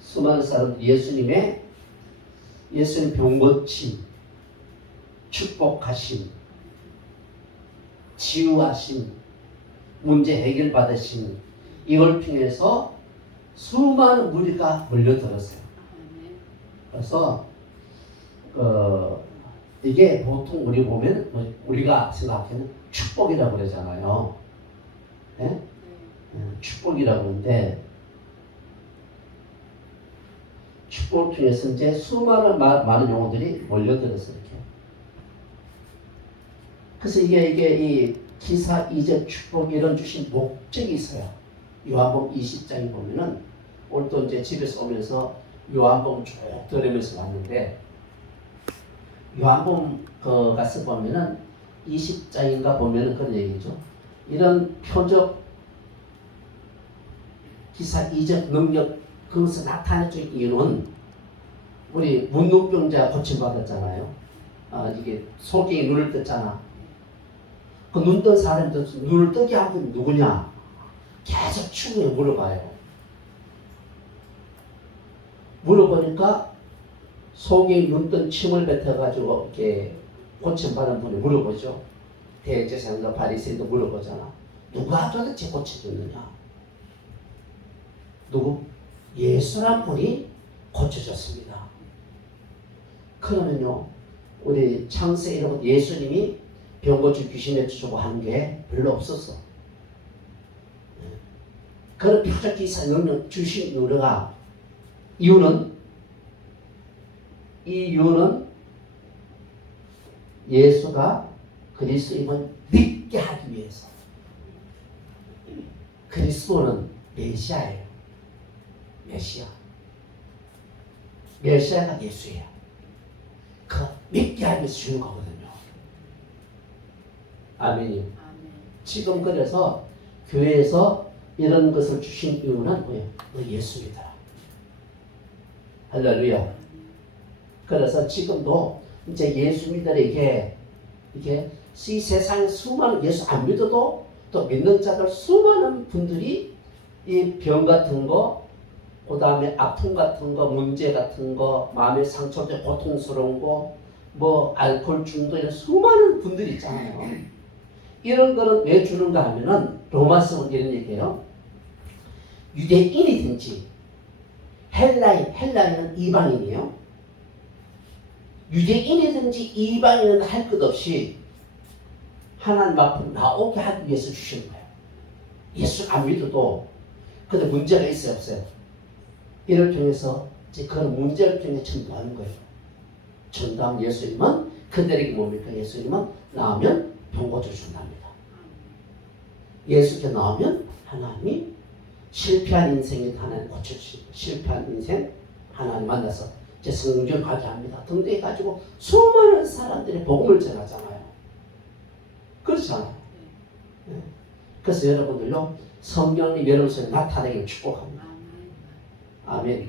수많은 사람들 예수님 병 고침, 축복하심, 치유하심, 문제 해결 받으심, 이걸 통해서 수많은 무리가 몰려들었어요. 그래서 이게 보통 우리가 생각하는 축복이라고 그러잖아요. 네? 축복이라고 하는데, 축복을 통해서 이제 수많은 많은 영혼들이 몰려들었어요. 이렇게. 그래서 이게 이 기사 이적 축복 이런 주신 목적이 있어요. 요한복음 20장에 보면은 오늘 또 이제 집에서 오면서 요한복음 쭉 들으면서 왔는데, 요한복음 가서 보면은 20장인가 보면은 그런 얘기죠. 이런 표적 기사 이적 능력 그것을 나타내는 이유는 우리 문둥병자 고침받았잖아요. 이게 소경이 눈을 떴잖아. 그 눈 뜬 사람도 눈을 뜨게 한 분 누구냐? 계속 추구해 물어봐요. 물어보니까 소경이 눈 뜬 침을 뱉어가지고 이렇게 고침받은 분이 물어보죠. 대제사장과 바리새인도 물어보잖아. 누가 도대체 고쳐줬느냐? 누구? 예수란 분이 고쳐줬습니다. 그러면요, 우리 창세기 이런 예수님이 병 고쳐 귀신 내쫓고 하는 게 별로 없었어. 그런 표적 기사 능력 주신 이유는 예수가 그리스도임을 믿게 하기 위해서. 그리스도는 메시아예요. 메시아가 예수예요. 그 믿게 하기 위해서 주는 거거든요. 아멘이요. 지금 그래서 교회에서 이런 것을 주신 이유는 뭐예요? 예수입니다. 할렐루야. 그래서 지금도 이제 예수 믿들에게 이게 이 세상에 수많은 예수 안 믿어도 또 믿는 자들 수많은 분들이 이 병 같은 거, 그 다음에 아픔 같은 거, 문제 같은 거, 마음의 상처들, 고통스러운 거, 뭐 알코올 중독 이런 수많은 분들이 있잖아요. 이런 거는 왜 주는가 하면은 로마서는 이런 얘기예요. 유대인이든지 헬라인은 이방인이에요. 유대인이든지 이방인은 할 것 없이 하나님 앞으로 나오게 하기 위해서 주시는 거예요. 예수 안 믿어도 근데 문제가 있어요, 없어요? 이를 통해서 이제 그런 문제를 통해 전도하는 거예요. 전도한 예수님은 그들에게 뭡니까? 예수님은 나오면 병 고쳐준답니다. 예수께 나오면 하나님이 실패한 인생이 하나님 고쳐주시고, 실패한 인생 하나님 만나서 이제 성전하게 합니다. 등대해가지고 수많은 사람들이 복음을 전하잖아요. 그렇잖아요. 네. 그래서 여러분들요, 성령님 여러분 속에 나타나기를 축복합니다. 아멘. 네.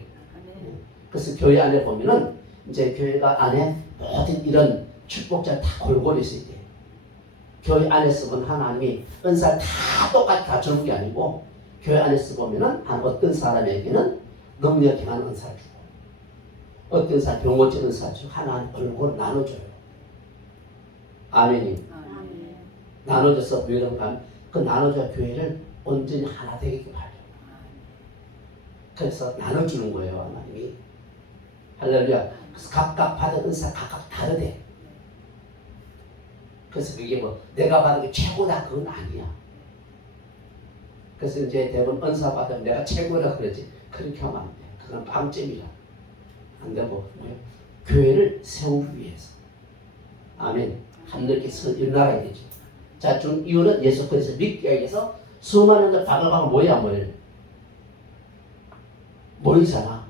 그래서 교회 안에 보면은 이제 교회가 안에 모든 이런 축복자를 다 골고루 있어야 돼요. 교회 안에서 보면 하나님이 은사를 다 똑같이 다 주는 게 아니고, 교회 안에서 보면은 어떤 사람에게는 능력 행한 은사를 주고, 어떤 사람 병 고치는 은사를 주고, 하나님 골고루 나눠줘요. 아멘이. 나눠줘서 왜 그런가? 그 나눠줘야 교회를 온전히 하나 되게 바래요. 그래서 나눠주는 거예요, 하나님이. 할렐루야. 그래서 각각 받은 은사 각각 다르대. 그래서 그게 뭐 내가 받은 게 최고다 그건 아니야. 그래서 이제 대부분 은사 받으면 내가 최고라 그러지. 그렇게 하면 안 돼. 그건 빵점이라. 안 되고 뭐예요? 교회를 세우기 위해서. 아멘. 하늘께 일어나야 되죠. 자, 좀 이유는 예수 그리스도 믿기 위해서 수많은 들 바글바글 모이잖아.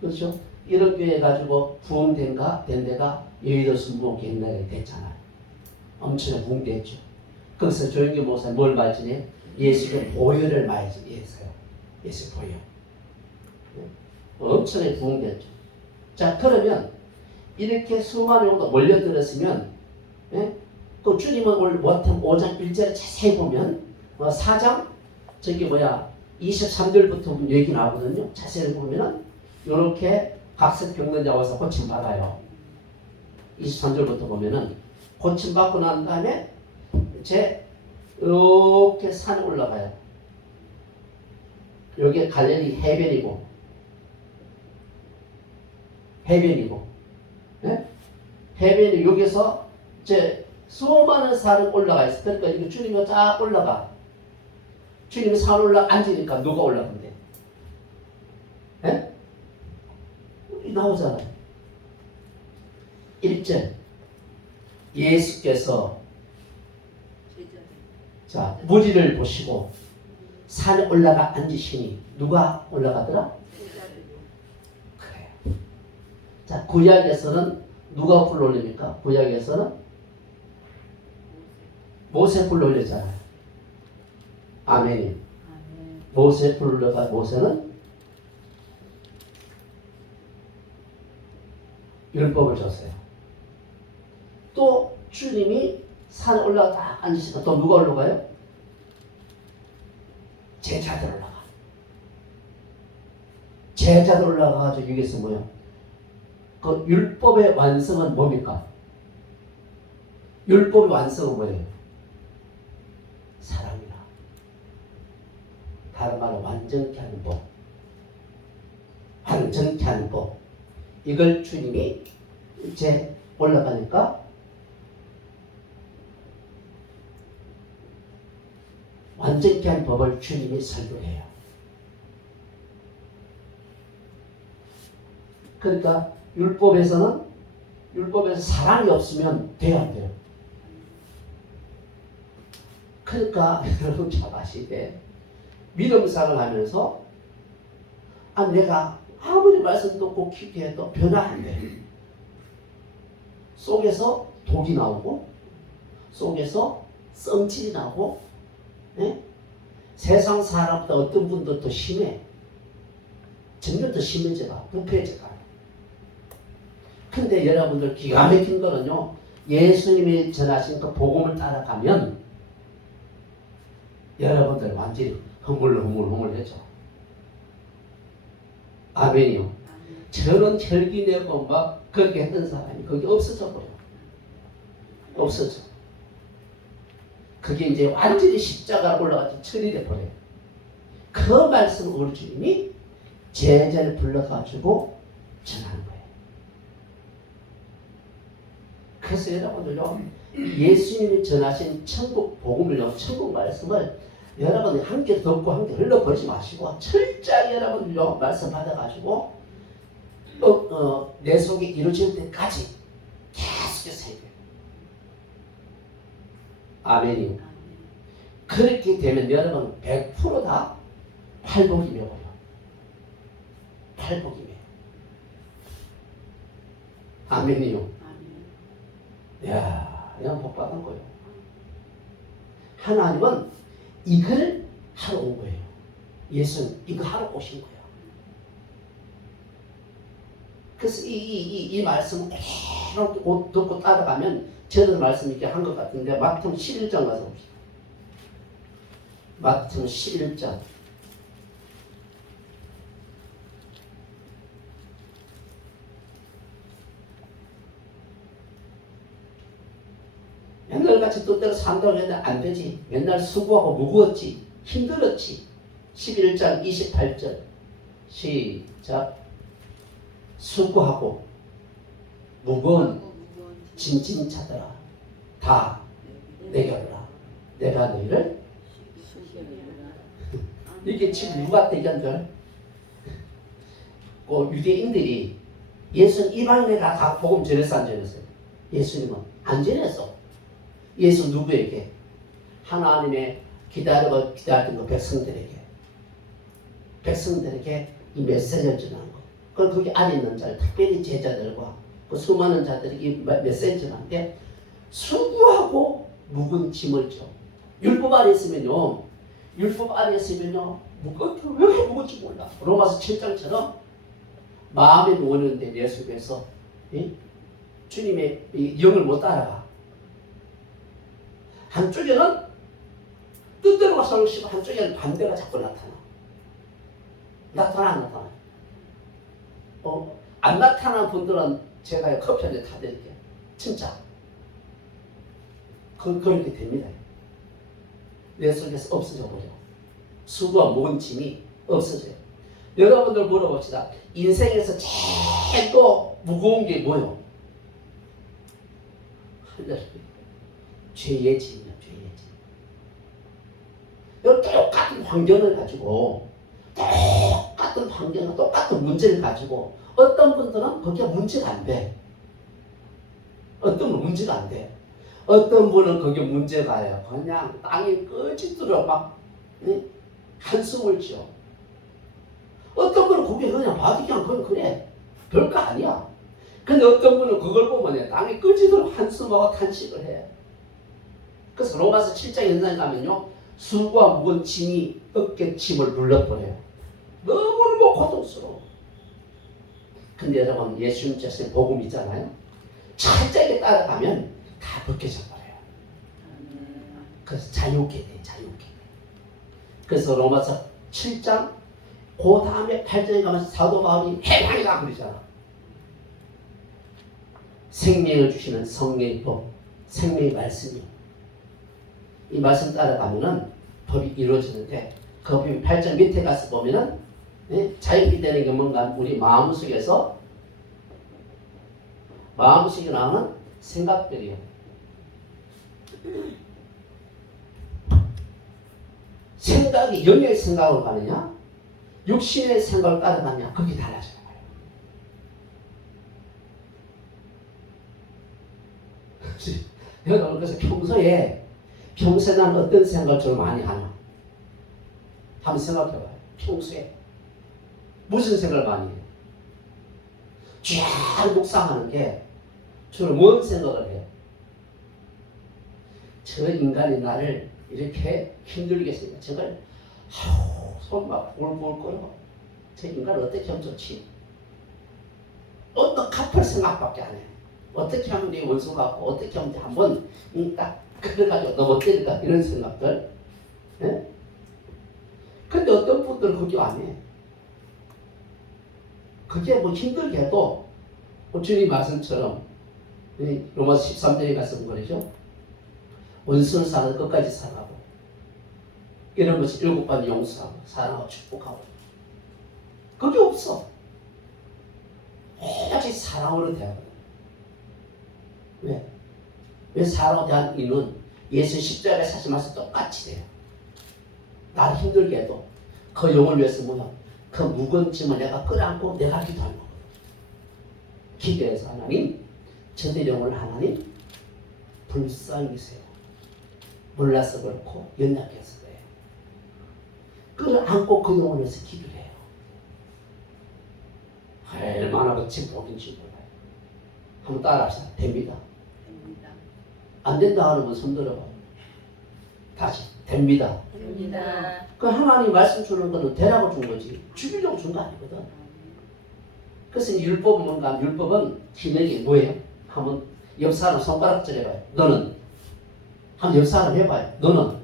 그렇죠? 이런 교회 가지고 부흥된 데가 여의도 순복음 옛날에 됐잖아요. 엄청나게 부흥됐죠. 거기서 조영기 목사님 뭘 말지니? 예수의 보혈을 말지했어요. 예수 보혈. 엄청나게 부흥됐죠. 자, 그러면 이렇게 수많은 용도 몰려들었으면, 예? 또 주님은 오늘 마태복음 5장 1절에 자세히 보면 4장 저기 23절부터 얘기 나오거든요. 자세히 보면은 이렇게 각색 병든 자 와서 고침 받아요. 23절부터 보면은 고침 받고 난 다음에 이제 이렇게 산에 올라가요. 여기 갈릴리 해변이고 네? 해변이 여기서 이제 수많은 산을 올라가 있어. 그러니까 이거 주님이 쫙 올라가. 주님이 산 올라 앉으니까 누가 올라간대? 네? 나오잖아요. 1절 예수께서 자 무리를 보시고 산에 올라가 앉으시니 누가 올라가더라? 그래요. 자 구약에서는 누가 불러 올립니까? 구약에서는 모세 불러 올렸잖아요. 아멘이. 모세 불러가 모세는 율법을 줬어요. 또 주님이 산에 올라가 딱 앉으시니까 또 누가 올라가요? 제자들 올라가. 제자들 올라가가지고 여기서 뭐야? 그 율법의 완성은 뭡니까? 율법의 완성은 뭐예요? 사랑이라. 다른 말로 완전케 하는 법. 완전케 하는 법. 이걸 주님이 이제 올라가니까 완전케 한 법을 주님이 설교해요. 그러니까 율법에서 사랑이 없으면 돼야 안 돼요. 그러니까 여러분 잘 아시되 믿음생활을 하면서 내가 아무리 말씀 듣고 깊게 해도 변화 안 돼. 속에서 독이 나오고 속에서 썸질이 나오고 네? 세상 사람보다 어떤 분도 더 심해. 점점 더 심해져가. 부패해져가. 근데 여러분들 기가 막힌 거는요. 예수님이 전하신 그 복음을 따라가면 여러분들 완전히 흐물흐물해져. 아멘이요. 저는 혈기 내고 막 그렇게 했던 사람이 거기 없어져 버려. 없어져. 그게 이제 완전히 십자가로 올라가서 처리돼 버려요. 그 말씀을 우리 주님이 제자를 불러가지고 전하는 거예요. 그래서 여러분들요, 예수님이 전하신 천국 복음을요, 천국 말씀을 여러분이 함께 듣고 함께 흘려버리지 마시고 철저히 여러분들요 말씀 받아가지고 내 속에 이루어질 때까지 계속해서 해야 돼요. 아멘이. 그렇게 되면 여러분 100%다 팔복이 되어요. 팔복이 돼요. 아멘이요. 이야, 그냥 복 받은 거예요. 하나님은 이걸 하러 온 거예요. 예수는 이거 하러 오신 거예요. 그래서 이 말씀을 계속 듣고 따라가면 저는 말씀 이렇게 한 것 같은데 마태복음 11장 가서 봅시다. 마태복음 11장. 옛날같이 뜻대로 산다고 했는데 안 되지. 맨날 수고하고 무거웠지. 힘들었지. 11장 28절 시작. 수고하고 무거운 짐진 자들아 다 내게 오라. 내가 너희를 이게 지금 누가 얘기한 줄? 유대인들이 예수는 이방인에 다 복음 전했어 안 전했어요? 예수님은 안 전했어. 예수 누구에게? 하나님의 기다렸던 그 백성들에게 이 메시지를 전하는 거. 그걸 거기 안에 있는 자들, 특별히 제자들과 그 수많은 자들이 이 메시지를 하는데 수고하고 묵은 짐을 져. 율법 안에 있으면요, 왜 이렇게 무거운지 몰라. 로마서 7장처럼 마음에 누웠는데 내 속에서 주님의 영을 못 따라가. 한쪽에는 뜻대로가 성취고 한쪽에는 반대가 자꾸 나타나. 안 나타나? 안 나타나는 분들은 제가 커피 한 잔 타드릴게요. 진짜. 그렇게 됩니다. 내 속에서 없어져 버려. 수고와 무거운 짐이 없어져요. 여러분들 물어봅시다. 인생에서 제일 또 무거운 게 뭐요? 죄의 짐이요. 죄의 짐. 여러분 똑같은 환경을 가지고 똑같은 환경과 똑같은 문제를 가지고 어떤 분들은 그게 문제가 안 돼. 어떤 분은 문제가 안 돼. 어떤 분은 그게 문제가요. 그냥 땅이 꺼지도록 막 한숨을 지어. 어떤 분은 그게 그냥 봐도 그냥 그건 그래. 별거 아니야. 근데 어떤 분은 그걸 보면 땅이 꺼지도록 한숨하고 탄식을 해. 그래서 로마서 7장 연장에 가면요. 수고와 무거운 짐이 어깨짐을 눌러버려요. 너무너무 고통스러워. 근데 여러분 예수님께서 복음 있잖아요. 철저하게 따라가면 다 벗겨져 버려요. 그래서 자유롭게 돼. 자유롭게. 그래서 로마서 7장 그 다음에 8장에 가면 사도 바울이 해방이가 그러잖아. 생명을 주시는 성령의 법, 생명의 말씀이요. 이 말씀 따라가면은 법이 이루어지는데 그 법이 8장 밑에 가서 보면은 자유롭게 되는 게 뭔가 우리 마음속에서 나오는 생각들이요. 생각이 영의 생각으로 가느냐 육신의 생각을 따라가냐 그게 달라져요. 여러분 그래서 평소에 나는 어떤 생각을 좀 많이 하냐 한번 생각해봐요. 평소에 무슨 생각을 많이 해요? 쫙 묵상하는 게 주로 뭔 생각을 해요? 저 인간이 나를 이렇게 힘들게 했으니까 저걸 손 막 볼볼 끓어. 저 인간을 어떻게 하면 좋지? 어떤 갚을 생각밖에 안 해요. 어떻게 하면 내 원수 같고 어떻게 하면 한번 딱 그래가지고 넘어뜨릴까 이런 생각들. 네? 근데 어떤 분들은 그게 안 해. 그게 뭐 힘들게 해도 주님 말씀처럼 로마서 13장에 가서 뭐죠? 원수는 사는 끝까지 사랑하고 이런 것이 7번 용서하고 사랑하고 축복하고 그게 없어. 오직 사랑으로 대하거든. 왜? 왜 사랑으로 대한 이유는 예수 십자가에 사신 말씀 똑같이 돼요. 나를 힘들게 해도 그 영을 위해서 뭐냐? 그 무거운 짐을 내가 끌어안고 내가 기도하는 거거든. 기도해서 하나님 저들 영을 하나님 불쌍히 세요. 몰라서 그렇고 연약해서 그래요. 끌어안고 그 영을 위해서 기도를 해요. 얼마나 그 진복인지 몰라요. 한번 따라합시다. 됩니다. 안 된다 하는 분 손 들어봐. 다시 됩니다. 됩니다. 그 하나님 말씀 주는 거는 되라고 준 거지 죽이려고 준 거 아니거든. 그래서 율법은 뭔가 율법은 기능이 뭐예요? 한번 옆 사람 손가락질 해봐요. 너는 한번 옆 사람 해봐요. 너는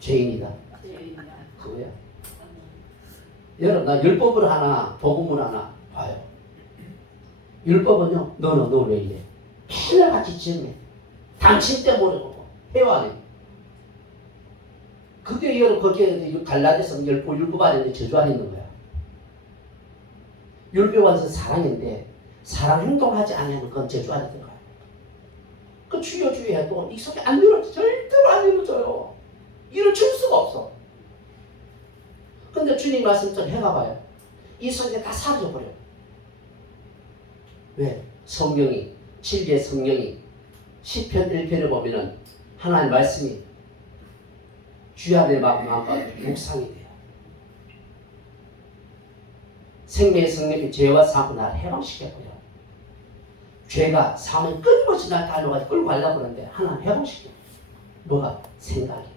죄인이다. 그거야. 여러분 나 율법을 하나 복음을 하나 봐요. 율법은요. 너 왜 이래? 맨날 같이 지으네. 당신 때문에 보고 해와네. 그게 여러분 거기에 갈라디아서 율법 안에 저주 안에 있는 거야. 율법 안에서 사랑인데 사랑 행동하지 않으면 그건 저주 안에 들어가요. 그 주여주여해도 이 속에 안 이루어져. 절대로 안 이루어져요. 이루어질 수가 없어. 근데 주님 말씀 좀 해가봐요. 이 속에 다 사라져버려요. 왜? 성령이 진리의 성령이 시편 1편을 보면은 하나님 말씀이 주의 안에 마음과 묵상이 돼요. 생명의 성령이 죄와 사고 나를 해방시켜버려. 죄가 사면 끊임없이 날 달려가지고 끌고 가려고 하는데 하나님 해방시켜. 뭐가? 생각이.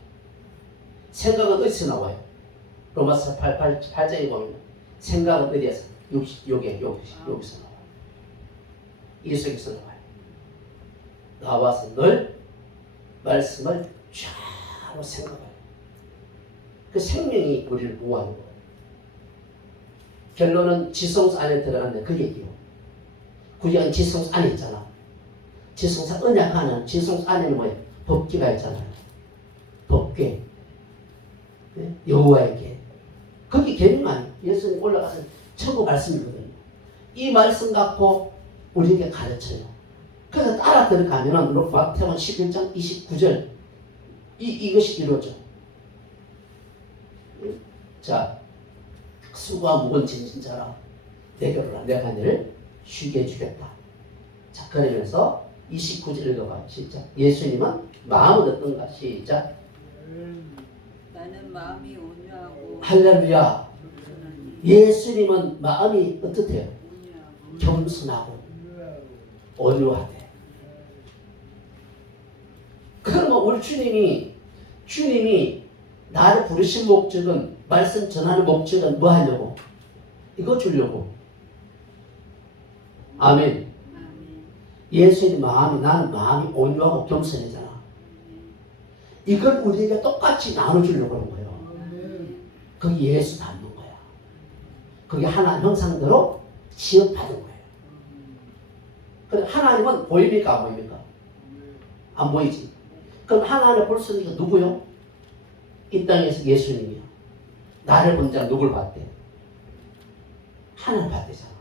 생각은 어디서 나와요? 로마서 8장에 보면 생각은 어디에서? 여기서 나와요. 이 속에서 나와요. 나와서 널 말씀을 쫙 생각해요. 그 생명이 우리를 보호하는 거예요. 결론은 지성소 안에 들어갔는데 그 얘기요. 구약은 지성소 안에 있잖아. 지성소 언약 안에, 지성소 안에는 뭐예요? 법궤가 있잖아요. 법궤. 네? 여호와에게. 거기 계명 아니에요. 예수님 올라가서 천국 말씀이거든요. 이 말씀 갖고 우리에게 가르쳐요. 그래서 따라 들어가면은 마태복음 11장 29절 이것이 이루어져. 자, 수고와 무거운 짐진 자라 내게로 오라. 내가 너를 쉬게 해주겠다. 자, 그러면서 29절 읽어봐. 시작. 예수님은 마음은 어떤가? 시작. 나는 마음이 온유하고 할렐루야. 예수님은 마음이 어떻대요? 온유하고 겸손하고 온유하대. 그러면 우리 주님이 나를 부르신 목적은, 말씀 전하는 목적은 뭐 하려고? 이거 주려고. 아멘. 아멘. 예수님 나는 마음이 온유하고 겸손이잖아. 이걸 우리에게 똑같이 나눠주려고 하는 거예요. 거기 예수 닮는 거야. 거기 하나님 형상대로 지음받은 거예요. 그럼 하나님은 보입니까? 안 보입니까? 안 보이지. 그럼 하나님을 볼 수 있는 게 누구요? 이 땅에서 예수님이요. 나를 본 자는 누굴 봤대? 하나님 봤대잖아.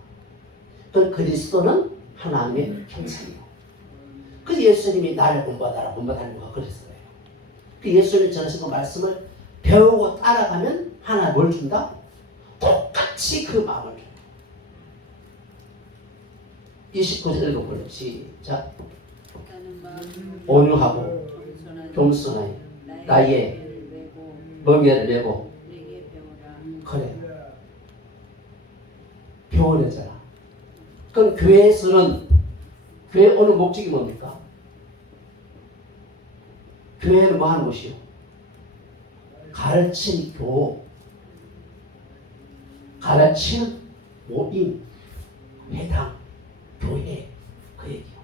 그럼 그리스도는 하나님의 형상이요. 그 예수님이 나를 본받아라, 본받아라 그랬어요. 그 예수님이 전하신 그 말씀을 배우고 따라가면 하나 뭘 준다? 똑같이 그 마음을 줘요. 29절 읽어볼래요. 시작. 나는 마음 온유하고 겸손하여 나의 멍에를 메고. 내게 배우라. 그래. 배우려잖아. 그럼 교회에서는, 교회 오는 목적이 뭡니까? 교회는 뭐 하는 곳이요? 가르치는 교, 가르치는 모임, 회당, 교회, 그 얘기요.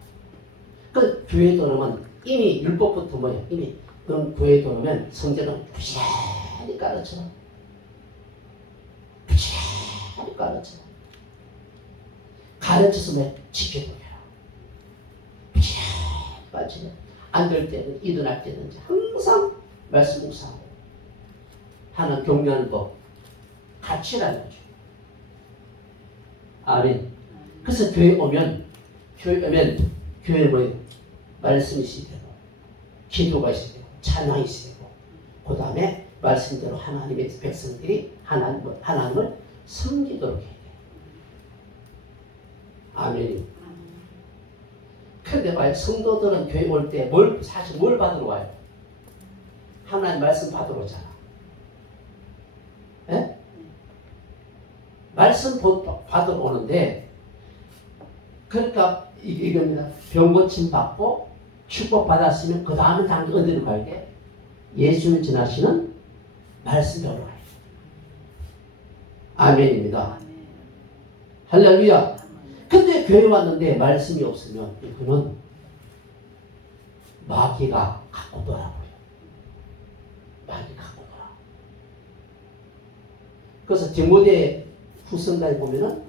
그 교회 들어오면 이미 율법부터 뭐예요? 이미 그럼 교회 들어오면 성제는 부지런히 가르쳐. 부지런히 가르쳐. 가르쳐서 뭐 지켜보게요. 부지런히 가르쳐. 앉을 때는, 일어날 때는 항상 말씀 묵상하고 하나님 경외하는 법 같이라는 거죠. 아멘. 그래서 교회 오면 교회는 뭐예요? 말씀이 있어야 되고 기도가 있어야 되고 찬양이 있어야 되고 그 다음에 말씀대로 하나님의 백성들이 하나님을 섬기도록 해야 돼요. 아멘. 그런데 봐요. 성도들은 교회 올 때 사실 뭘 받으러 와요? 하나님 말씀 받으러 오잖아. 예? 말씀 받으러 오는데, 그러니까 이겁니다. 병 고침 받고 축복 받았으면 그 다음에 당장 어디로 가야 돼? 예수님 전하시는 말씀대로 가야 돼. 아멘입니다. 아멘. 할렐루야. 근데 교회 왔는데 말씀이 없으면 이거는 마귀가 갖고 놀아버려. 마귀 갖고 놀아. 그래서 디모데 후서에 보면은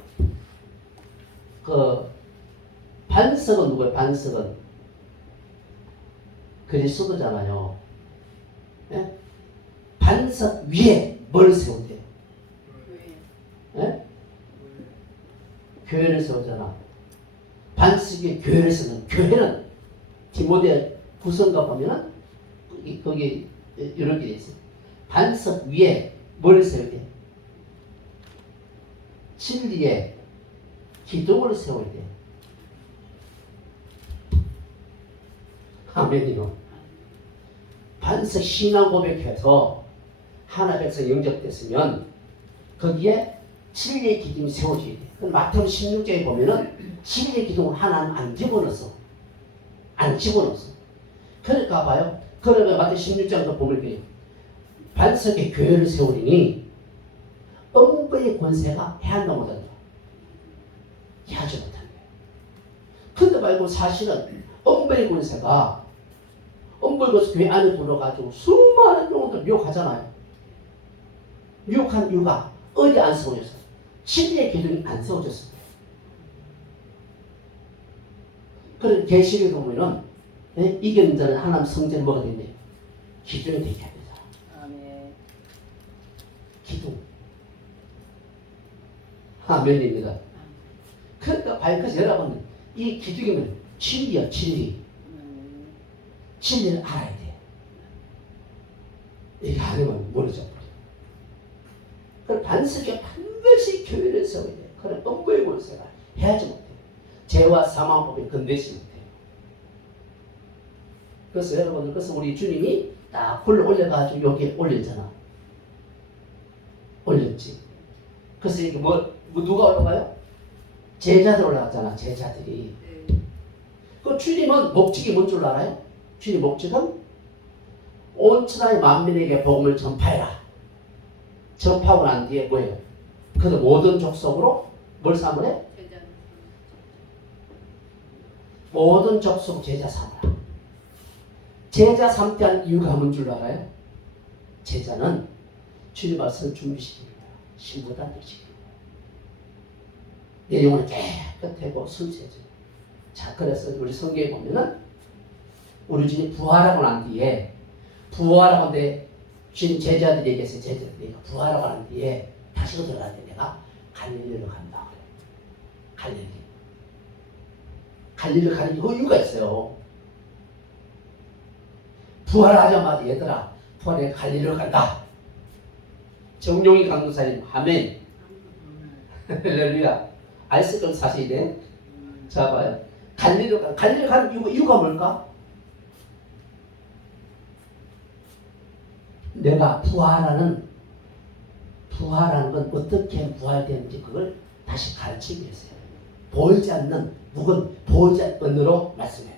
그 반석은 누구예요? 반석은 그리스도잖아요. 예? 반석 위에 뭘 세운대요? 예? 교회를 세우잖아. 반석에 교회를 세우는, 교회는 디모데 후서인가 보면은 거기 이렇게 돼 있어요. 반석 위에 뭘 세워야 돼? 진리의 기둥을 세워야 돼. 아멘이요. 반석 신앙 고백해서 하나 백성 영접됐으면 거기에 진리의 기둥이 세워져야 돼. 마태복음 16장에 보면은 진리의 기둥을 하나는 안 집어넣었어. 안 집어넣었어. 그러니까 봐요. 그러면 마태복음 16장도 보면 반석에 교회를 세우리니 음부의 권세가 해한다 못한다. 해하지 못한다. 근데 말고 사실은 음부의 권세가 엄벌거서 교회 안에 들어가지고 수많은 영혼들 미혹하잖아요. 미혹한 이유가 어디 안 세워졌어요? 진리의 기둥이 안 세워졌습니다. 그런 계시록에 보면은 이기는 자는 하나님 성전을 뭐가 됐네요? 기둥이 되게 합니다. 아멘. 기둥. 아멘입니다. 그러니까 바이크에서 여러분 이 기둥이면 진리야 진리. 진리를 알아야 돼. 이게 아니면 모르죠. 그 반석에 반드시 교회를 세워야 돼. 그런 엄부의 권세가 해야지 못해. 죄와 사망법에 건드리지 못해. 그래서 여러분, 그래서 우리 주님이 딱 굴러 올려가지고 여기 올렸잖아. 올렸지. 그래서 이게 누가 올라가요? 제자들 올라갔잖아. 제자들이. 그 주님은 목적이 뭔 줄 알아요? 주님 목적은 온 천하의 만민에게 복음을 전파해라. 전파하고 난 뒤에 뭐예요? 그 모든 족속으로 뭘 삼으래? 모든 족속 제자 삼으라. 제자 삼게 한 이유가 뭔 줄 알아요? 제자는 주님 말씀을 준비시키는 거야. 신부단 뜻이에요. 내 영혼이 깨끗하고 순수해져. 자, 그래서 우리 성경에 보면은 우리 주님 부활하고 난 뒤에 부활하고 내 주님 제자들에게서 제자들에게 부활하고 난 뒤에 다시 들어갈 때 내가 갈릴리로 간다 그래. 갈릴리로 가는 그 이유가 있어요. 부활하자마자 얘들아 부활해 갈릴리로 간다. 정용희 강도사님 아멘. 할렐루야. 알쓸 건 사실이네. 자 봐요. 갈릴리로 가는 이유가 뭘까? 내가 부활하는 건 어떻게 부활되는지 그걸 다시 가르치기 위해서요. 보이지 않는 묵은 보이지 않는 은으로 말씀해요.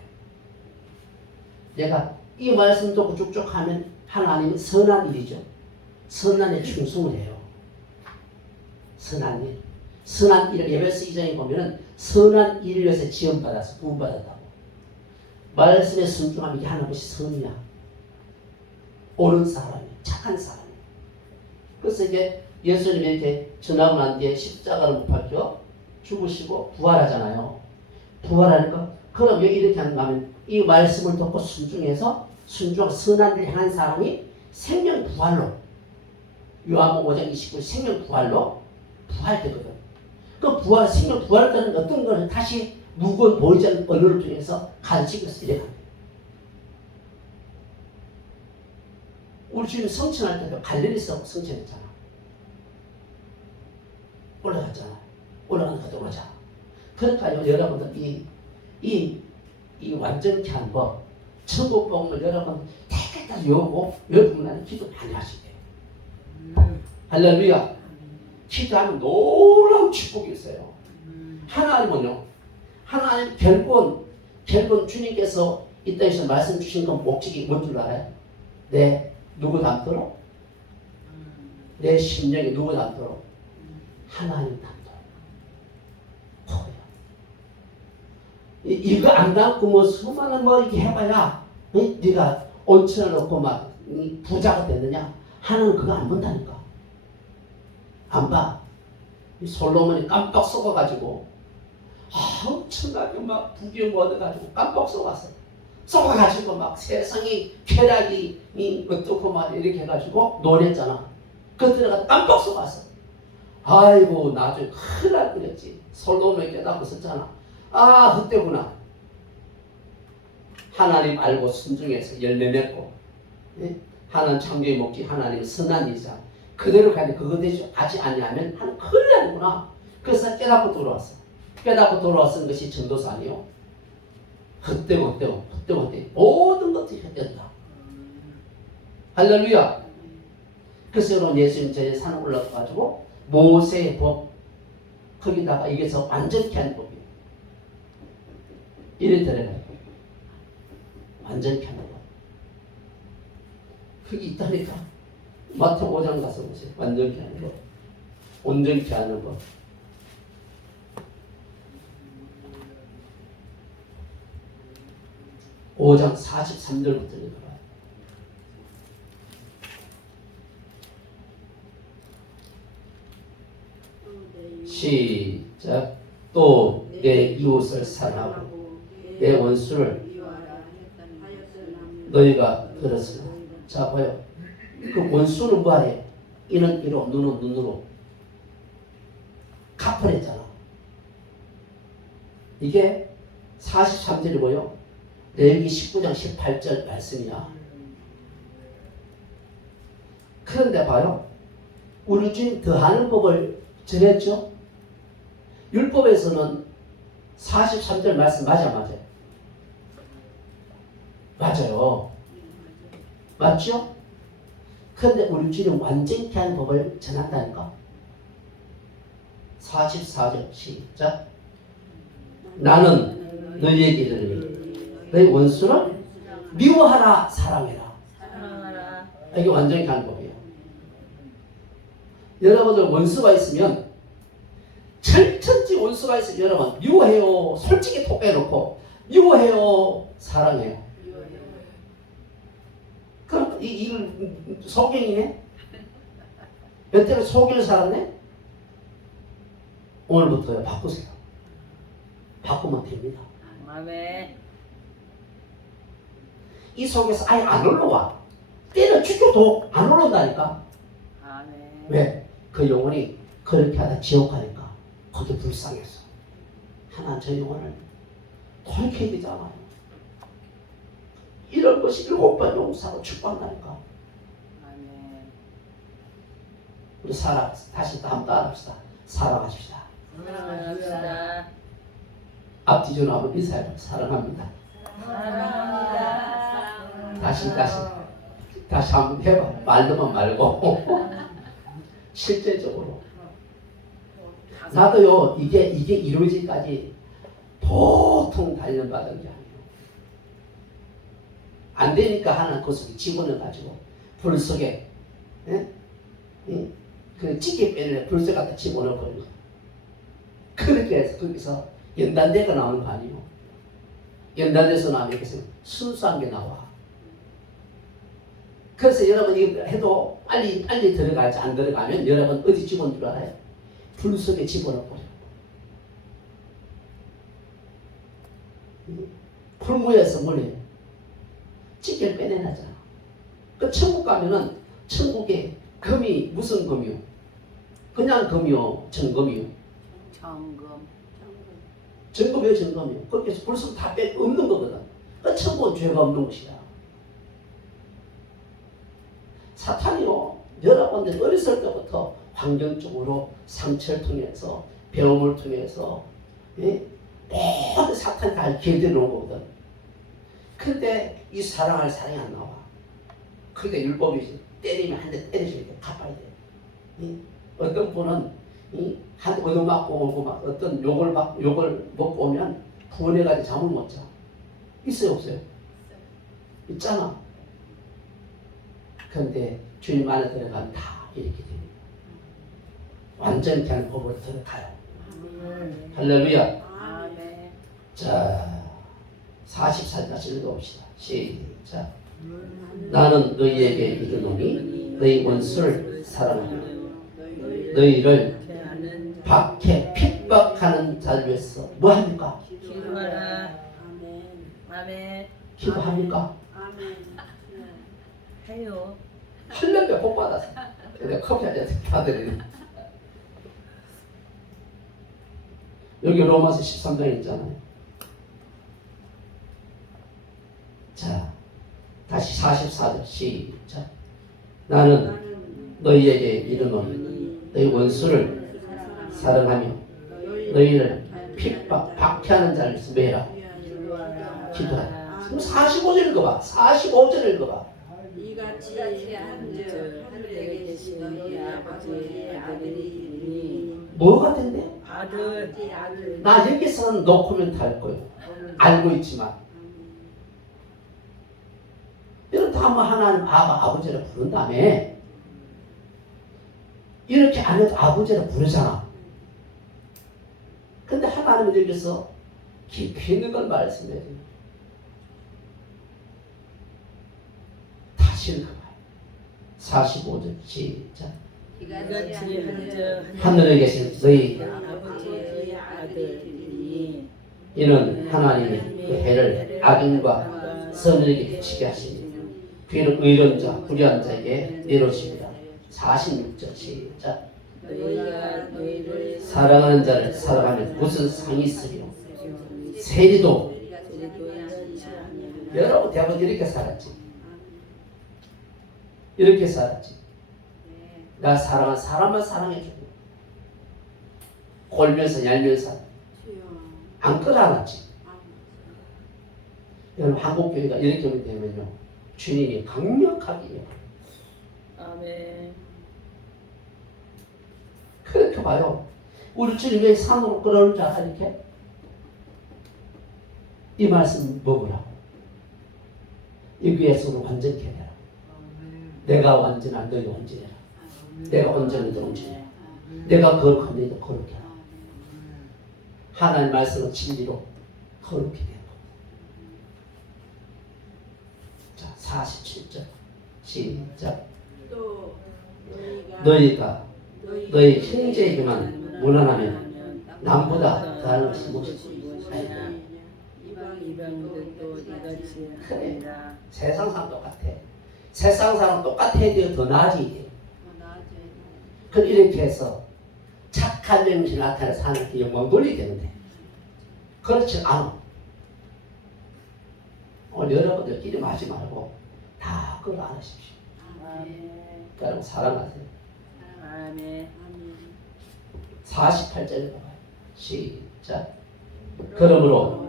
내가 이 말씀 듣고 쭉쭉 하면 하나님은 선한 일이죠. 선한 일에 충성을 해요. 선한 일. 선한 일을 에베소 2장에 보면은 선한 일을 위해서 지원받아서 구원받았다고. 말씀에 순종하면 이게 하는 것이 선이야. 옳은 사람이, 착한 사람이. 그래서 이제 예수님이 이렇게 전하고 난 뒤에 십자가를 못 박혀 죽으시고 부활하잖아요. 부활하니까 그럼 왜 이렇게 하는가 하면 이 말씀을 듣고 순종해서 선한 일을 향한 사람이 생명 부활로 요한복음 5장 29절 생명 부활로 부활되거든. 그 부활, 생명 부활 때는 어떤 것을 다시 무거운 보이지 않는 언어를 통해서 가르치면서 이래 갑니다. 우리 주님 성천할 때도 갈릴리에서 성천했잖아. 올라갔잖아. 올라가는 것도 오르잖아. 그러니까 여러분들 이 완전케 한 법, 천국 복음을 여러분 택했다 외우고 외우면 기도 많이 하시대요. 할렐루야. 기도하면 놀라운 축복이 있어요. 하나님은요. 하나님 결국 주님께서 이 땅에서 말씀 주신 건 목적이 뭔 줄 알아요? 누구 담도록? 내 심령이 누구 담도록? 하나님 담도록. 이거 안 담고 뭐 수많은 뭐 이렇게 해봐야 네가 온천을 놓고 막 부자가 됐느냐? 하나님 그거 안 본다니까. 안 봐. 솔로몬이 깜빡 속아가지고 엄청나게 막 부귀 얻어가지고 깜빡 속았어. 속아가지고 막 세상이 쾌락이 어떻고 막 이렇게 해가지고 노랬잖아. 그 들어가서 깜빡 속았어. 아이고 나중에 큰일 날 뻔했지. 솔로몬이 깨닫고 썼잖아. 아 그때구나. 하나님 알고 순종해서 열매 맺고 하나님 창조의 목적 하나님 선한 일이자 그대로 가는데 그거 되지 하지 않냐면 하는 큰일 나는구나. 그래서 깨닫고 돌아왔어. 깨닫고 돌아왔은 것이 전도사 아니요. 그때 모든 것들이 된다. 할렐루야. 그래서 여러분 예수님 저희 산에 올라가가지고 모세의 법 거기다가 이게서 완전케 하는 법이에요. 이래 들어가요. 완전케 하는 법. 그게 있다니까. 마태복음 5장 가서 보세요. 완전케 하는 법. 온전케 하는 법. 5장 43절부터 읽어봐요. 시작. 또 내 이웃을 사랑하고 내 원수를 너희가 들었으나. 자 봐요. 그 원수는 뭐하래? 이는 이로 눈은 눈으로 갚으랬잖아. 이게 43절이고요. 레위기 19장 18절 말씀이야. 그런데 봐요. 우리 주님 더하는 법을 전했죠. 율법에서는 43절 말씀 맞아요? 맞아요. 맞죠? 그런데 우리 주님 완전케 하는 법을 전한다니까. 44절 시작. 나는 너희에게 이르노니 너희 원수를 미워하라 사랑해라. 이게 완전히 하는 법이에요. 여러분들 원수가 있으면 철천지 원수가 있으면 여러분 미워해요. 솔직히 톡 빼놓고 미워해요. 사랑해요. 그럼 이건 소경이네? 여태는 속이는 살았네? 오늘부터 바꾸세요. 바꾸면 됩니다. 아멘. 이 속에서 아예 안 올라와. 때려 죽여도 안 올라온다니까. 아멘. 왜? 그 영혼이 그렇게 하다 지옥 가니까 거기 불쌍해서 하나님 저 영혼을 돌이켜야 되잖아요. 이런 것이 7번 용서하고 축복한다니까. 아멘. 우리 다시 한번 따라합시다. 사랑하십시다. 사랑합니다. 앞뒤로 한번 인사해요. 사랑합니다. 사랑합니다. 다시 한번 해봐. 말로만 말고 실제적으로. 나도요 이게 이루어지기까지 보통 단련받은 게 아니에요. 안 되니까 하나 그 속에 집어넣어가지고 불 속에 그 찌개 빼내 불 속에 갖다 집어넣어버리고 그렇게 해서 거기서 연단대가 나오는 거 아니에요. 연단돼서 나오면 이렇게 순수한 게 나와. 그래서 여러분 이거 해도 빨리 들어가지 안 들어가면 여러분 어디 집어넣는 줄 알아요? 불 속에 집어넣어버려. 불무에서 뭐래요? 찌개를 빼내놨잖아. 그 천국 가면은 천국에 금이 무슨 금이요? 그냥 금이요? 정금이요? 정금. 정금이요? 정금이요? 거기서 불속 다 없는 거거든. 그 천국은 죄가 없는 것이야. 사탄이요. 여러분들 어렸을 때부터 환경적으로 상처를 통해서 배움을 통해서 모든 사탄이 다 길들여 놓은 거거든. 근데 이 사랑할 사랑이 안 나와. 그러니까 율법이 때리면 한 대 때리시면 갚아야 돼. 어떤 분은 한 대 얻어맞고 오고 막 어떤 욕을 먹고 오면 분해가지고 잠을 못 자. 있어요 없어요? 있잖아. 그런데 주님 안에 들어가면 다 이렇게 됩니다. 완전히 그냥 법으로 들어가요. 할렐루야. 아멘. 자, 44절까지 읽어봅시다. 시작. 나는 너희에게 이르노니 너희 원수를 사랑하라. 너희를 박해 핍박하는 자를 위해서 뭐합니까? 기도하라. 아멘. 기도합니까? 아멘. 해요. 할렐루야 복 받았어. 내가 커피 한잔 받으려니. 여기 로마서 13장에 있잖아요. 자, 다시 44절 시작. 나는 너희에게 이르노니 너희 원수를 사랑하며 너희를 핍박 박해하는 자를 위해서 뭐해라? 기도하라. 그럼 45절 읽어봐. 45절 읽어봐. 이같이 한즉 하늘에 계신 너희 아버지의 아들이 뭐가 된대? 아들. 나 여기서는 노코멘트 할 거예요. 알고 있지만 이런 다뭐 하나님 아버지를 부른 다음에 이렇게 안 해도 아버지를 부르잖아. 근데 하나님은 여기서 깊이 있는 걸 말씀해 줘요. 읽어봐요. 45절 시작. 이같이 한저 하늘에 계신 너희 아버지의 아들이니 이는 하나님의 그 해를 악인과 선인에게 비치게 하시니 그는 의론자 불의한 자에게 내놓으십니다. 46절 시작. 너희가 너희를 사랑하는 자를 사랑하면 무슨 상이 있으리요. 세리도 여러분 대부분 이렇게 살았지. 이렇게 살았지. 나 사랑한 사람만 사랑해주고 골면서 얄면서 안 끌어안았지. 여러분 한국 교회가 이렇게 되면요 주님이 강력하게 아멘. 그렇게 봐요. 우리 주님 왜 산으로 끌어오는 줄 알아 이렇게? 이 말씀 먹으라고. 여기에서 우리 완전케 해라. 내가 완전한 너희도 완전해라. 내가 온전히 너희도 온전해라. 내가 거룩한 너희도 거룩해 해라. 하나님 말씀은 진리로 거룩히 되는 겁니다. 자, 47절 시작. 또 너희가 너희 형제에게만 무난하면 남보다 다른 것이 무엇이고. 이방인들도 이같이 하리라. 세상 사람 똑같아. 세상 사람 똑같아야 돼요. 더 나아져야 돼요. 그럼 이렇게 해서 착한 영신 나타내 사는 게 영광 돌리게 되는데 그렇지 않아. 오늘 여러분들끼리 마지 말고 다 그걸 안으십시오. 아멘. 여러분 사랑하세요. 아멘. 48절에 봐요. 시작. 그러므로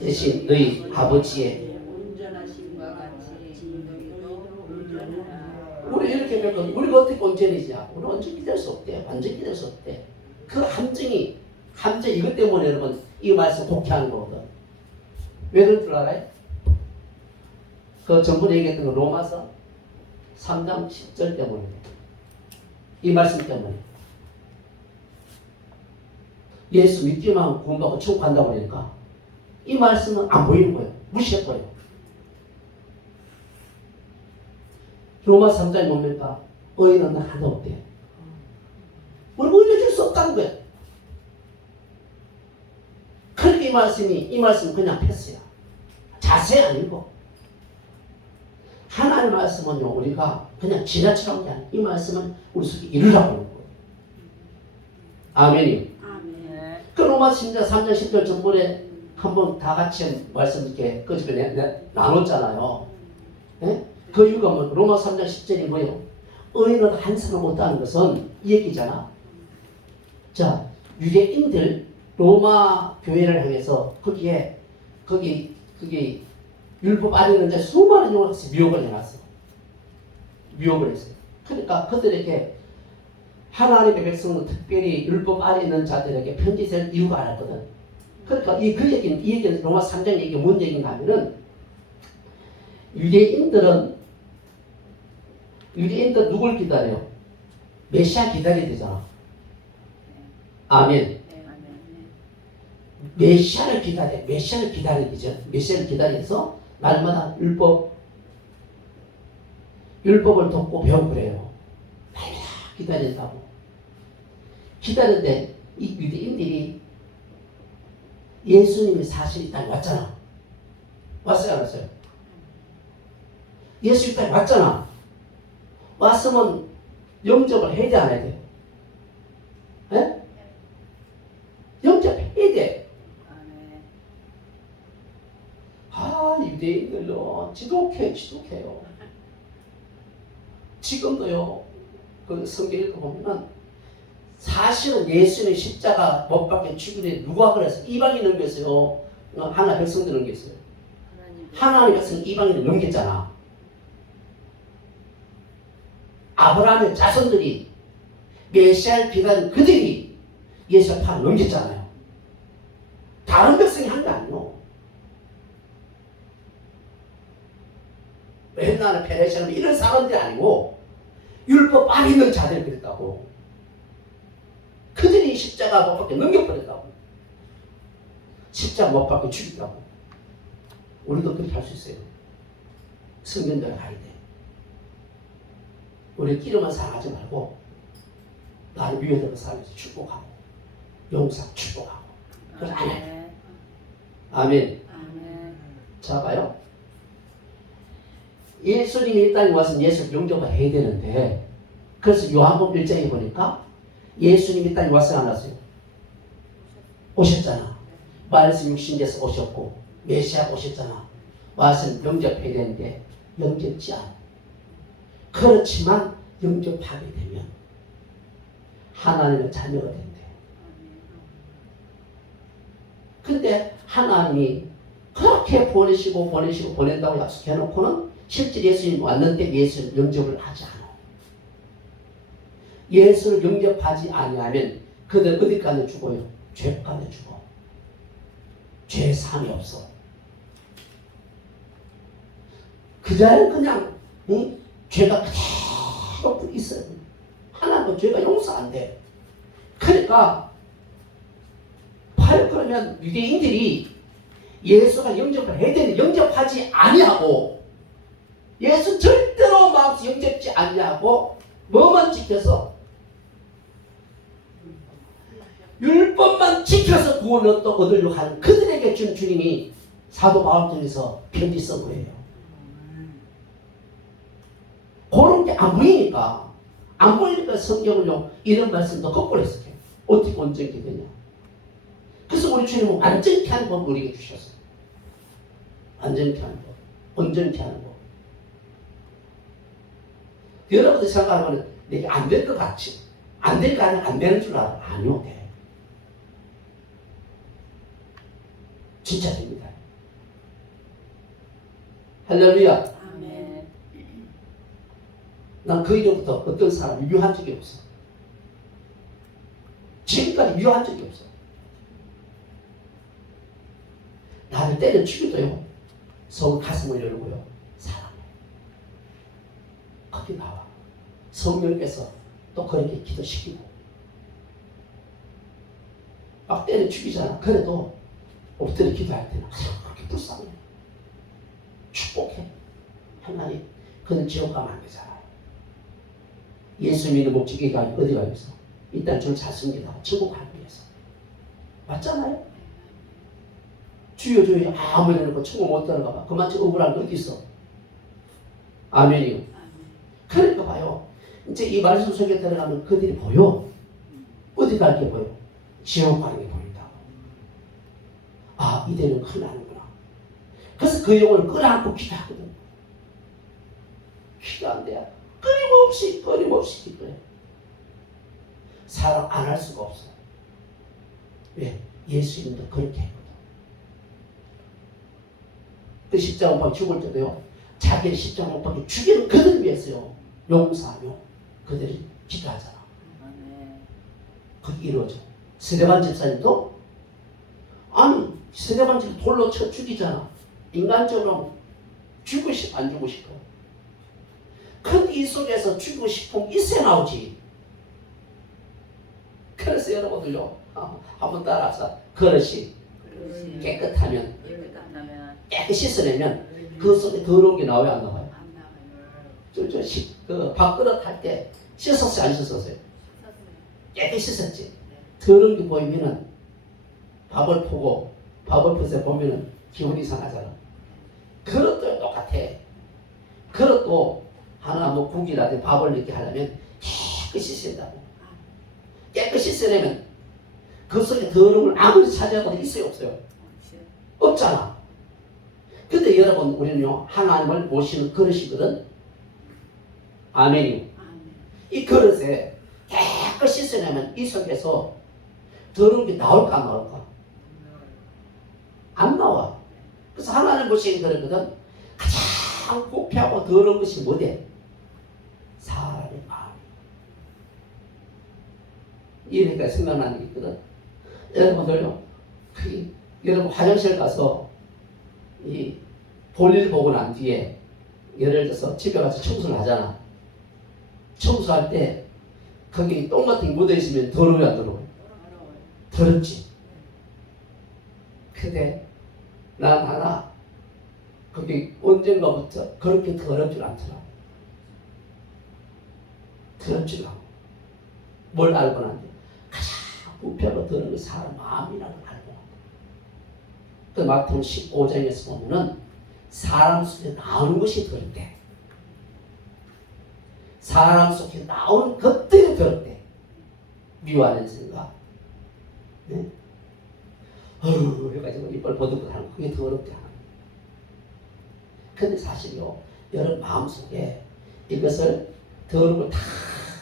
대신 너희 아버지의 온전하심과 같이 너희도 온전하라. 우리 이렇게 하면 우리가 어떻게 온전이지? 우리 온전히 될 수 없대. 완전히 될 수 없대. 그 함정이 이것 때문에 여러분 이 말씀 독해하는 거거든. 왜 그럴 줄 알아요? 그 전번에 얘기했던 거 로마서 3장 10절 때문에 이 말씀 때문에 예수 믿기만 구원받고 천국 간다고 그러니까 이 말씀은 안 보이는 거예요. 무시해버려요. 로마 3장에 뭡니까? 의인은 하나도 없대요. 우리 의인을 줄 수 없다는 거예요. 그러니까 이 말씀은 그냥 패스야. 자세 아니고. 하나님의 말씀은요, 우리가 그냥 지나치는 게 아니에요. 이 말씀은 우리 속에 이루라고 하는 거예요. 아멘이요. 아멘. 그 로마 3장 10절 전번에 한번 다 같이 말씀 이렇게 끄집어 나눴잖아요. 네? 그 이유가 뭐 로마 3장 10절이 뭐예요? 의인은 한 사람 못하는 것은 이 얘기잖아. 자, 유대인들 로마 교회를 향해서 거기 율법 안에는 이제 수많은 용어를 미혹을 해놨어. 미혹을 했어요. 그러니까 그들에게 하나님의 백성은 특별히 율법 안에 있는 자들에게 편지 쓸 이유가 알았거든. 그러니까 이 얘기는 로마 3장 얘기가 뭔 얘기인가 하면은 유대인들 누굴 기다려? 메시아 기다려야 되잖아. 아멘. 메시아를 기다려야 되죠. 메시아를 기다려서 날마다 율법을 돕고 배우고 그래요. 날마다 기다린다고. 기다리는데 이 유대인들이 예수님이 사실 이 땅에 왔잖아. 왔어요, 안 왔어요? 예수 이 땅에 왔잖아. 왔으면 영접을 해야 돼, 안 해야 돼? 예? 영접해야 돼. 유대인들요, 지독해요. 지금도요, 그 성경 읽어보면은, 사실은 예수는 십자가 못 박혀 죽으래 누가 그랬어요? 이방인 넘겼어요. 하나 백성들 넘겼어요. 하나님 백성 이방인을 넘겼잖아. 아브라함의 자손들이 메시아를 기다린 그들이 예수의 팔을 넘겼잖아요. 다른 백성이 한 게 아니에요. 옛날에 페르시아는 이런 사람들이 아니고 율법 안에 있는 자들이 그랬다고. 그들이 십자가 못 박혀 넘겨버렸다고. 십자가 못 박혀 죽였다고. 우리도 그렇게 할 수 있어요. 성경대로 가야 돼. 우리끼리만 살아가지 말고 나를 위해서 살면서 축복하고 용서 축복하고 그걸 안 해. 아멘. 아멘. 자 봐요. 예수님이 이 땅에 와서 예수 영접을 해야 되는데 그래서 요한복음 1장에 보니까 예수님이 이 땅에 왔어요 안 왔어요? 오셨잖아. 말씀 육신돼서 오셨고 메시아 오셨잖아. 와서 영접해야 되는데 영접지 않아. 그렇지만 영접하게 되면 하나님의 자녀가 된대. 근데 하나님이 그렇게 보낸다고 약속해놓고는 실제 예수님이 왔는데 예수를 영접을 하지 않아. 예수를 영접하지 아니하면 그들 어디까지 죽어요? 죄까지 죽어. 죄 상이 없어. 그 자리는 그냥 죄가 그대로 있어요. 하나님은 죄가 용서 안 돼. 그러니까 바로 그러면 유대인들이 예수가 영접을 해야 되는데 영접하지 아니하고 예수 절대로 마음속 영접지 아니하고 뭐만 지켜서 율법만 지켜서 구원을 또 얻으려고 하는 그들에게 준 주님이 사도 바울 통해서 편지 쓴 거예요. 그런 게 안 보이니까 성경을요 이런 말씀도 거꾸로 해석해요. 어떻게 온전히 되냐. 그래서 우리 주님은 완전히 하는 법을 우리에게 주셨어요. 완전히 하는 법, 온전히 하는 법. 여러분들 생각하면 내게 안 될 것 같지? 안 될 거 아니면 안 되는 줄 알아? 아니요, 돼. 진짜 됩니다. 할렐루야. 아멘. 난 그 이후부터 어떤 사람을 미워한 적이 없어. 지금까지 미워한 적이 없어. 나를 때려 죽여도요. 속 가슴을 열고요. 사랑해. 거기 나와. 성령께서 또 그렇게 기도시키고 막 때려 죽이잖아. 그래도 엎드려 기도할 때는 그렇게 불쌍해. 축복해. 하나님 그는 지옥 가면 안 되잖아요. 예수 믿는 목적이가 어디 가기 위해서? 일단 저를 잘 숨기다가 천국 가기 위해서. 맞잖아요? 주여 아무리 해놓고 천국 못 들어가 봐. 그만큼 억울한 게 어디 있어? 아멘이요. 그러니까 봐요. 이제 이 말씀 속에 들어가면 그들이 보여. 어디 갈 게 보여? 지옥 가는 게 보인다고. 아, 이대로 큰일 나는구나. 그래서 그 영혼을 끌어안고 기도하거든. 기도한대요. 끊임없이 기도해. 사랑 안 할 수가 없어. 왜? 예수님도 그렇게 했거든. 그 십자가 못 박혀 죽을 때도요. 자기를 십자가 못 박혀 죽이는 그들 위해서요. 용서하며 그들이 기도하잖아. 그게 이루어져. 스데반 집사님도 아니 스데반 집사 돌로 쳐 죽이잖아. 인간적으로 죽고 싶어 안 죽고 싶어. 근데 이 속에서 죽고 싶은 있어야 나오지. 그래서 여러분들요 한번 따라서 그릇이 깨끗하면 깨끗이 씻어내면 그 속에 더러운 게 나와요 안 나와요? 그 밥그릇 할 때 씻었어요 안 씻었어요? 깨끗이 씻었지. 더러운 게 보이면은 밥을 푸고 밥을 푸서 보면은 기분이 이상하잖아. 그릇도 똑같아. 그릇도 하나 뭐 국이라든지 밥을 이렇게 하려면 깨끗이 씻는다고. 깨끗이 씻으려면 그 속에 더러움을 아무리 찾아봐도 있어요 없어요? 없잖아. 근데 여러분 우리는요 하나님을 모시는 그릇이거든. 아멘이요. 이 그릇에 깨끗이 씻으려면 이 속에서 더러운 게 나올까 안 나올까? 안 나와. 그래서 하나님 모시는 그릇거든. 가장 부패하고 더러운 것이 뭐대? 사람의 마음. 이러니까 생각나는 게 있거든. 여러분들요, 여러분 화장실 가서 이 볼일 보고 난 뒤에 예를 들어서 집에 가서 청소를 하잖아. 청소할 때 거기 똥 같은 게 묻어 있으면 더러워요 안 더러워요? 더럽지. 근데 난 하나 거기 언젠가부터 그렇게 더럽지 않더라. 그렇지도 않고 뭘 알고 난데 가장 부패하고 더러운 게 사람 마음이라고 알고 난다. 그 마태복음 15장에서 보면은 사람 속에 나오는 것이 더럽대. 사람 속에 나오는 것들이 더럽대. 미워하는 생각, 네? 해가지고 이빨 버득버득하는 거, 그게 더럽대 하는 거예요. 근데 사실요, 여러분 마음속에 이것을 더러운 걸 다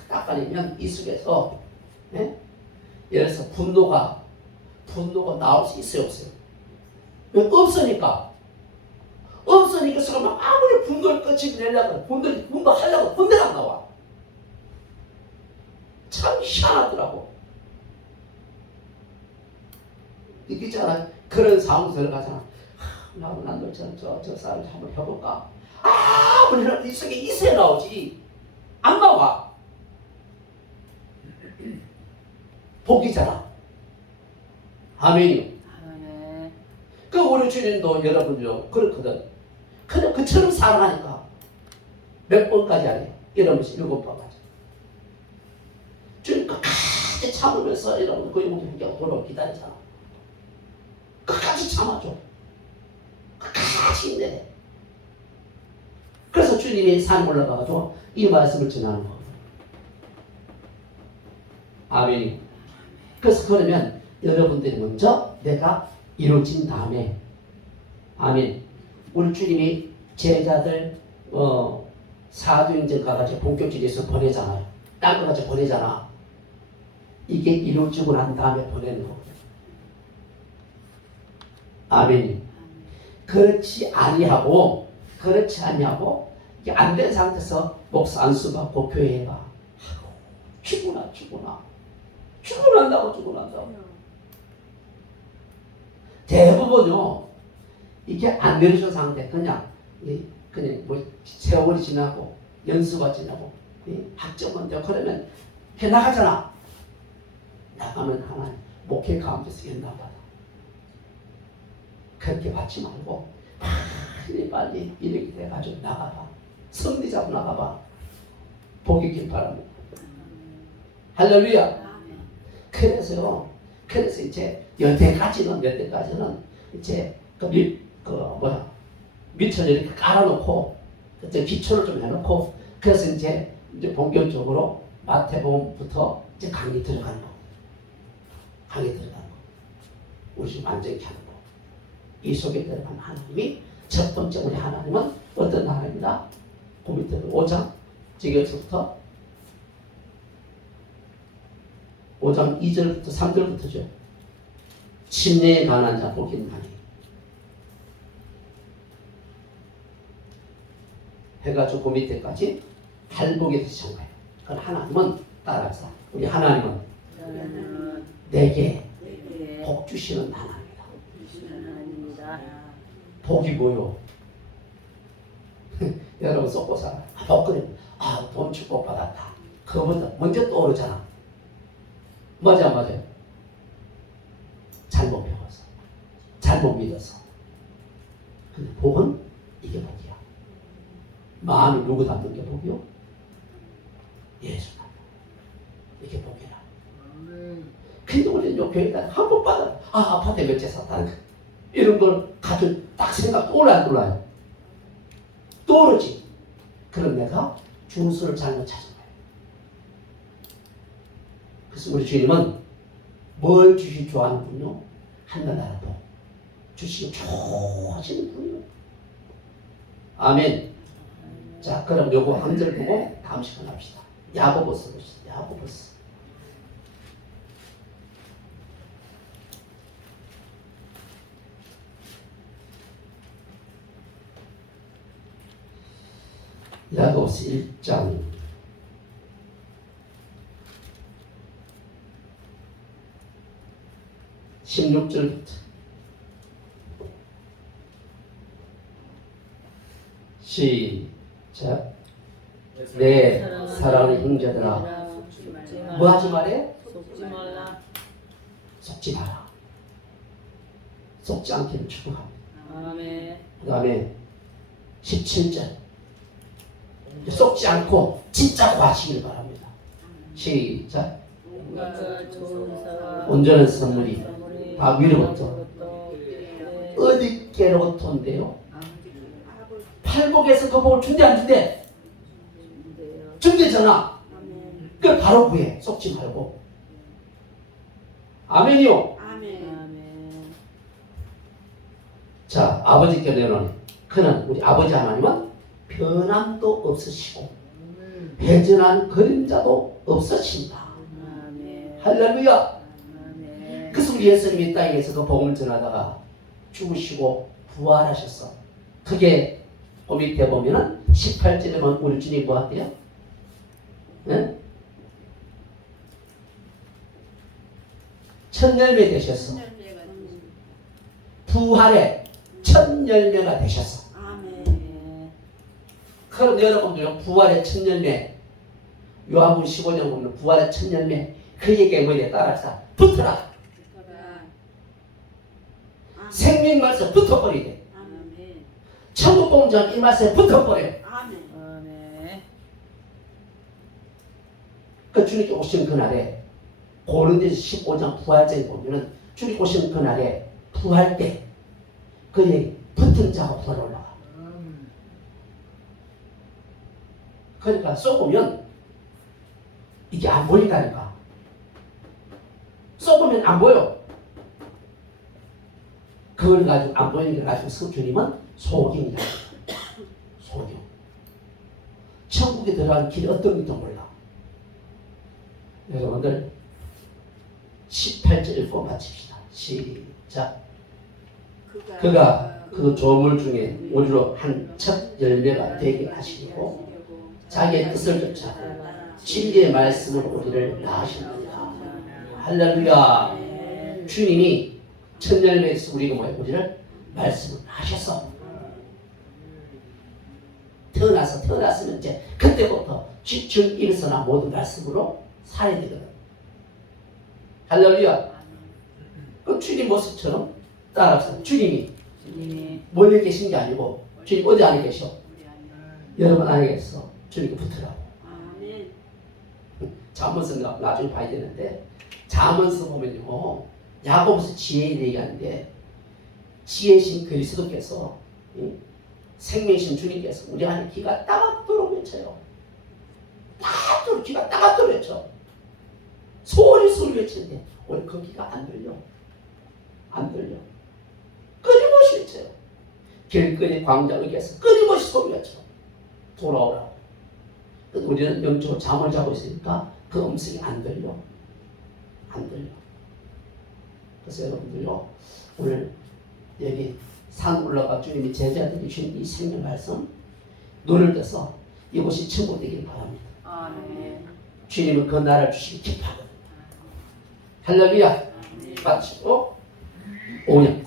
닦아내면 이 속에서, 네? 예를 들어서 분노가 나올 수 있어요, 없어요? 왜? 없으니까 서로 막 아무리 분노를 끄집어내려고 분노하려고 분노가 안 나와. 참 희한하더라고. 있잖아. 그런 상황 들어가잖아. 나도 난 너처럼 저 사람 한번 해볼까? 아무리 해도 이 속에 있어야 나오지. 안 나와. 복이잖아. 아멘이요. 아멘. 그 우리 주님도 여러분요 그렇거든. 그냥 그처럼 사랑하니까 몇 번까지 하래요. 이러면서 7번까지. 주님 끝까지 참으면서 이러면 그 영혼이 회개하고 돌아오고 기다리잖아. 끝까지 참아줘. 끝까지 힘내. 그래서 주님이 산에 올라가가지고 이 말씀을 전하는 거예요. 아멘. 그래서 그러면 여러분들이 먼저 내가 이루어진 다음에 아멘. 우리 주님이 제자들 사도행전 가가지고 본격적에서 보내잖아요. 딴 거 가지고 보내잖아. 이게 이루어지고 난 다음에 보내는 거거든. 아멘. 그렇지 아니하고 이게 안 된 상태에서 목사 안수받고 교회에 가. 죽어난다고. 대부분요 이게 안 되는 상태 그냥 뭐 세월이 지나고 연수가 지나고 학점은 되고 그러면 이렇게 나가잖아. 나가면 하나님 목회 가운데서 연단 받아. 그렇게 받지 말고 빨리 이렇게 돼가지고 나가봐. 성리 잡고 나가봐. 복 있길 바랍니다. 할렐루야. 그래서 이제 몇 대까지는 이제 밑을 이렇게 깔아놓고 이제 기초를 좀 해놓고 그래서 이제 본격적으로 마태복음부터 이제 강의 들어가는 거. 우리 지금 완전히 하는 거. 이 속에 들어간 하나님이 첫 번째 우리 하나님은 어떤 하나님이다? 그 밑에 5장 지금부터 5장 2절부터 3절부터죠. 침례에 관한 자 복인 하니 해가지고 그 밑에까지 할복에 대해서 정해요. 그건 하나님은 따라서 우리 하나님은 내게 복 주시는 하나님이다. 복이 뭐요? 여러분 쏟고 살아. 복 그래. 돈 축복 받았다. 그거보다 먼저 떠오르잖아. 맞아요. 잘못 배워서, 잘못 믿어서. 근데 복은 이게 복이야. 마음이 누구 닮는 게 복이요? 예수 닮는. 이게 복이야. 근데 우리는 요 교회다 한복 받아. 아파트에 몇 채 샀다는 거. 이런 걸 가지고 딱 생각 떠올라 안 떠올라요? 떠오르지. 그럼 내가 준수를 잘못 찾은 거예요. 그래서 우리 주님은 뭘 주시 좋아하는 분요? 하늘나라 복 주시기 좋아하시는 분이요. 아멘. 자, 그럼 요거 한 절 보고 다음 시간 합시다. 야고보서 보시죠. 야고보서. 야고보서 1장 16절부터 시작. 내 사랑하는 형제들아, 뭐 하지 말해? 속지 마라. 속지 않기를 축복합니다. 그 다음에 17절 속지 않고 진짜 구하시길 바랍니다. 시작. 온갖 좋은 사람 온전한 선물이 다 위로부터 네. 어디께로부터인데요? 팔복에서 그 복을 준대 안 준대? 준대잖아. 그 바로 구해. 속지 말고. 아멘이요. 아멘. 자, 아버지께 내놓은 그는 우리 아버지 하나님은 변함도 없으시고 회전한 그림자도 없으신다. 아멘. 할렐루야. 아멘. 그래서 우리 예수님이 이 땅에서 그 복음을 전하다가 죽으시고 부활하셨어. 그게 그 밑에 보면은 18절에 보면 우리 주님 뭐 할게요? 네? 첫 열매 되셨어. 부활의 첫 열매가 되셨어. 그럼 여러분들 부활의 첫 열매 요한복음 15장 보면 부활의 첫 열매 그 얘기에 뭐에 따라서 붙어라. 생명 말씀 붙어버리게. 천국 공장 이 말씀에 붙어버려. 아멘. 그 주님께 오신 그날에 고린도서 15장 부활절에 보면은 주님 오신 그날에 부활 때 그의 붙은 자가 부활 올라가. 그러니까 쏘으면 이게 안 보인다니까. 쏘으면 안 보여. 그걸 가지고 안 보이는 걸 가지고 주님은 소경이다. 소경. 천국에 들어가는 길이 어떤 것도 몰라. 여러분들 18절 읽고 마칩시다. 시작. 그가 그 조물 중에 우리로 한 첫 열매가 되게 하시고 자기의 뜻을 쫓아 진리의 말씀으로 우리를 낳으셨느니라. 할렐루야. 주님이 첫 열매에서 우리가 뭐예요? 우리를 말씀을 하셨어. 태어났으면 이제 그때부터 지금 일어서나 모든 말씀으로 살아야 되거든. 할렐루야. 그 주님 모습처럼 따라서 주님이 멀리 계신 게 아니고 주님 어디 안에 계셔? 여러분 안에 계셔. 주님께 붙으라고. 잠언서 나중에 봐야 되는데 잠언서 보면요 야고보서 지혜에 얘기하는데 지혜신 그리스도께서 생명이신 주님께서 우리 안에 귀가 따갑도록 외쳐요. 따갑도록 귀가 따갑도록 외쳐. 소리 외치는데 우리 그 귀가 안 들려. 안 들려. 끊임없이 외쳐요. 길거리 광장에서 끊임없이 소리 외쳐. 돌아오라고. 우리는 영적으로 잠을 자고 있으니까 그 음성이 안 들려. 안 들려. 그래서 여러분들요 오늘 여기 산 올라가 주님이 제자들이 주신 이 생명 말씀 눈을 떠서 이곳이 천국 되기를 바랍니다. 아멘. 주님은 그 나라를 주시기 기뻐하거든요. 할렐루야. 마치고 5년